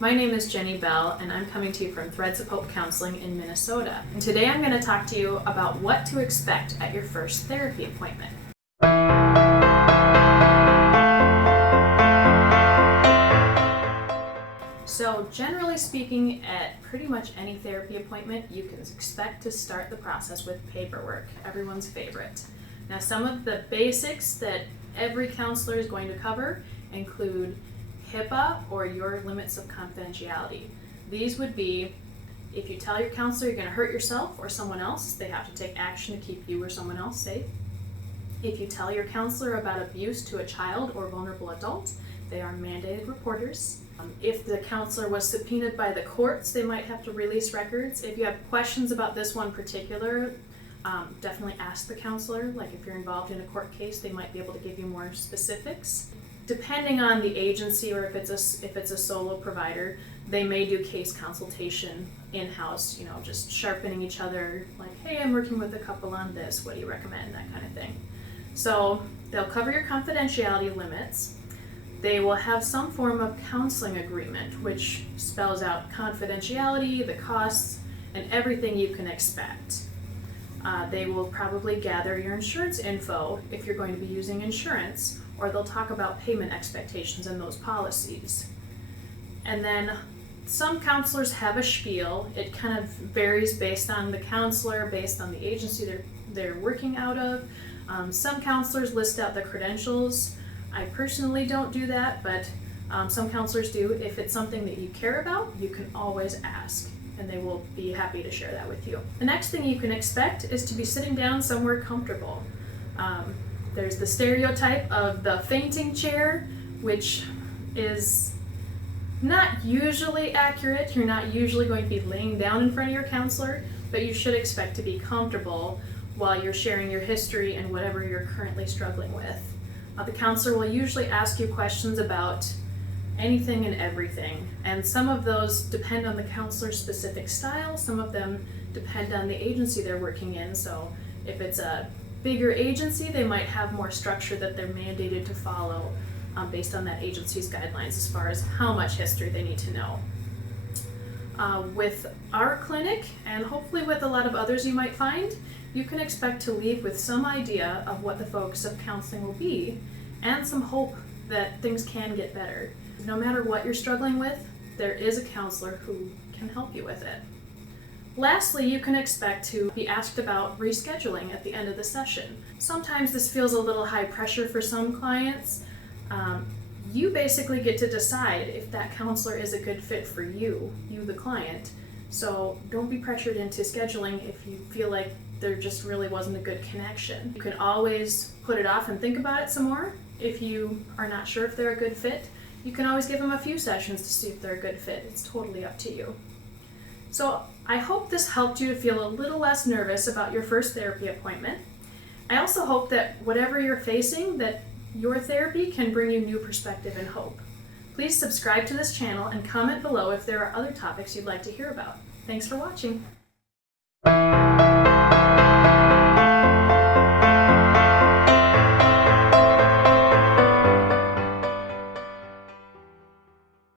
My name is Jenny Bell, and I'm coming to you from Threads of Hope Counseling in Minnesota. And today I'm going to talk to you about what to expect at your first therapy appointment. So generally speaking, at pretty much any therapy appointment, you can expect to start the process with paperwork, everyone's favorite. Now, some of the basics that every counselor is going to cover include HIPAA, or your limits of confidentiality. These would be, if you tell your counselor you're going to hurt yourself or someone else, they have to take action to keep you or someone else safe. If you tell your counselor about abuse to a child or vulnerable adult, they are mandated reporters. If the counselor was subpoenaed by the courts, they might have to release records. If you have questions about this one particular, definitely ask the counselor. Like if you're involved in a court case, they might be able to give you more specifics. Depending on the agency, or if it's a solo provider, they may do case consultation in-house, just sharpening each other, like, hey, I'm working with a couple on this, what do you recommend, that kind of thing. So they'll cover your confidentiality limits. They will have some form of counseling agreement, which spells out confidentiality, the costs, and everything you can expect. They will probably gather your insurance info if you're going to be using insurance, or they'll talk about payment expectations and those policies. And then some counselors have a spiel. It kind of varies based on the counselor, based on the agency they're working out of. Some counselors list out the credentials. I personally don't do that, but some counselors do. If it's something that you care about, you can always ask, and they will be happy to share that with you. The next thing you can expect is to be sitting down somewhere comfortable. There's the stereotype of the fainting chair, which is not usually accurate. You're not usually going to be laying down in front of your counselor, but you should expect to be comfortable while you're sharing your history and whatever you're currently struggling with. The counselor will usually ask you questions about anything and everything, and some of those depend on the counselor's specific style. Some of them depend on the agency they're working in. So if it's a bigger agency, they might have more structure that they're mandated to follow based on that agency's guidelines as far as how much history they need to know. With our clinic, and hopefully with a lot of others you might find, you can expect to leave with some idea of what the focus of counseling will be, and some hope that things can get better. No matter what you're struggling with, there is a counselor who can help you with it. Lastly, you can expect to be asked about rescheduling at the end of the session. Sometimes this feels a little high pressure for some clients. You basically get to decide if that counselor is a good fit for you, the client. So don't be pressured into scheduling if you feel like there just really wasn't a good connection. You can always put it off and think about it some more. If you are not sure if they're a good fit, you can always give them a few sessions to see if they're a good fit. It's totally up to you. So I hope this helped you to feel a little less nervous about your first therapy appointment. I also hope that whatever you're facing, that your therapy can bring you new perspective and hope. Please subscribe to this channel and comment below if there are other topics you'd like to hear about. Thanks for watching.